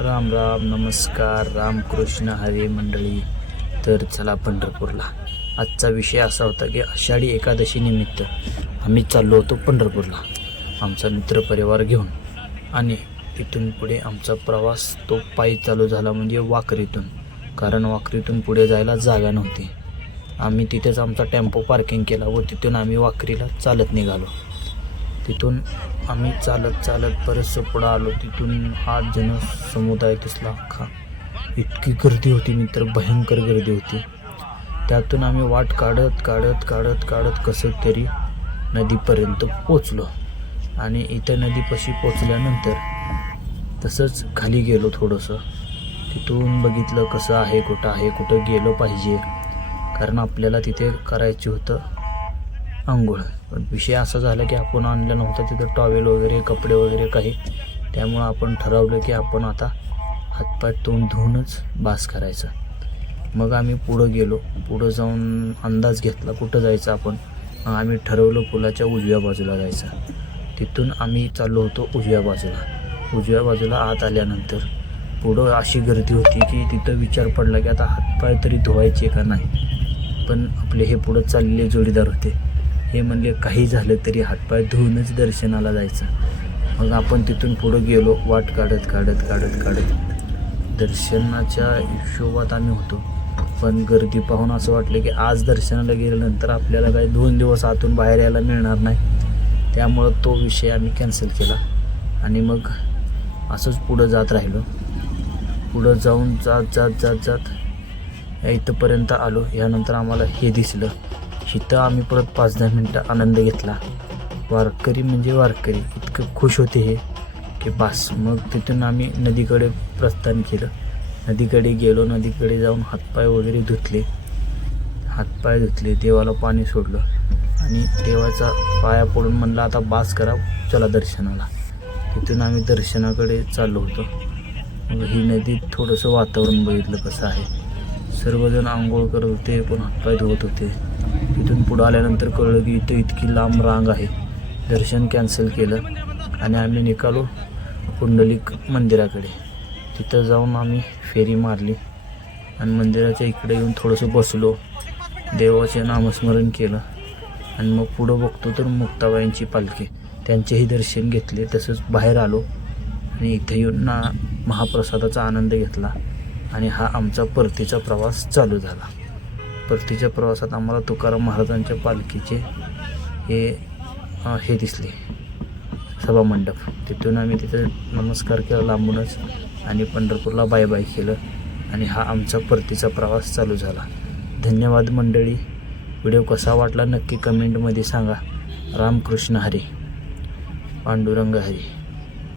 राम राम नमस्कार रामकृष्ण हरे मंडळी. तर चला पंढरपूरला. आजचा विषय असा होता की आषाढी एकादशी निमित्त आम्ही चाललो होतो पंढरपूरला. आमचा मित्र परिवार घेऊन. आणि तिथून पुढे आमचा प्रवास तो पायी चालू झाला म्हणजे वाकरीतून. कारण वाकरीतून पुढे जायला जागा नव्हती. आम्ही तिथेच आमचा टेम्पो पार्किंग केला व तिथून आम्ही वाकरीला चालत निघालो. तिथून आम्ही चालत चालत बरेचसं पुढं आलो. तिथून हा जनसमुदाय दिसला. अख्खा. इतकी गर्दी होती मित्र भयंकर गर्दी होती. त्यातून आम्ही वाट काढत काढत काढत काढत कसं तरी नदीपर्यंत पोचलो आणि इथं नदीपाशी पोचल्यानंतर तसंच खाली गेलो थोडंसं. तिथून बघितलं कसं आहे कुठं आहे कुठं गेलो पाहिजे. कारण आपल्याला तिथे करायचं होतं. आंघोळ. पण विषय असा झाला की आपण आणलं नव्हतं तिथं टॉवेल वगैरे कपडे वगैरे काही. त्यामुळं आपण ठरवलं की आपण आता हातपाय तोंड धुवूनच बास करायचं. मग आम्ही पुढं गेलो. पुढं जाऊन अंदाज घेतला कुठं जायचं आपण. आम्ही ठरवलं पुलाच्या उजव्या बाजूला जायचं. तिथून आम्ही चाललो होतो उजव्या बाजूला. उजव्या बाजूला आत आल्यानंतर पुढं अशी गर्दी होती की तिथं विचार पडला की आता हातपाय तरी धुवायचे का नाही. पण आपले हे पुढं चाललेले जोडीदार होते. हे म्हणले काही झालं तरी हातपाय धुवूनच दर्शनाला जायचं. मग आपण तिथून पुढं गेलो वाट काढत काढत काढत काढत. दर्शनाच्या हिशोबात आम्ही होतो. पण गर्दी पाहून असं वाटलं की आज दर्शनाला गेल्यानंतर आपल्याला काही दोन दिवस आतून बाहेर यायला मिळणार नाही. त्यामुळं तो विषय आम्ही कॅन्सल केला. आणि मग असंच पुढं जात राहिलो. पुढं जाऊन जात जात जात जात इथंपर्यंत आलो. यानंतर आम्हाला हे दिसलं. इथं आम्ही परत पाच दहा मिनटं आनंद घेतला. वारकरी म्हणजे वारकरी. इतकं खुश होते हे की बास मग तिथून आम्ही नदीकडे प्रस्थान केलं. नदीकडे गेलो नदीकडे जाऊन हातपाय वगैरे धुतले. हातपाय धुतले देवाला पाणी सोडलं. आणि देवाचा पाया पडून म्हणलं आता बास करा चला दर्शनाला. तिथून आम्ही दर्शनाकडे चाललो होतो. मग ही नदीत थोडंसं वातावरण बघितलं कसं आहे. सर्वजण आंघोळ करत होते पण हातपाय धुवत होते. तिथून पुढं आल्यानंतर कळलं की इथं इतकी लांब रांग आहे. दर्शन कॅन्सल केलं आणि आम्ही निघालो पुंडलिक मंदिराकडे. तिथं जाऊन आम्ही फेरी मारली आणि मंदिराच्या इकडे येऊन थोडंसं बसलो. देवाचे नामस्मरण केलं आणि मग पुढं बघतो तर मुक्ताबाईंची पालखी. त्यांचेही दर्शन घेतले तसंच बाहेर आलो आणि इथे येऊन ना महाप्रसादाचा आनंद घेतला आणि हा आमचा परतीचा प्रवास चालू झाला. परतीच्या प्रवासात आम्हाला तुकाराम महाराजांच्या पालखीचे हे हे दिसले. सभामंडप तिथून आम्ही तिथे नमस्कार केला लांबूनच आणि पंढरपूरला बाय बाय केलं आणि हा आमचा परतीचा प्रवास चालू झाला. धन्यवाद मंडळी. व्हिडिओ कसा वाटला नक्की कमेंटमध्ये सांगा. रामकृष्ण हरी. पांडुरंग हरी.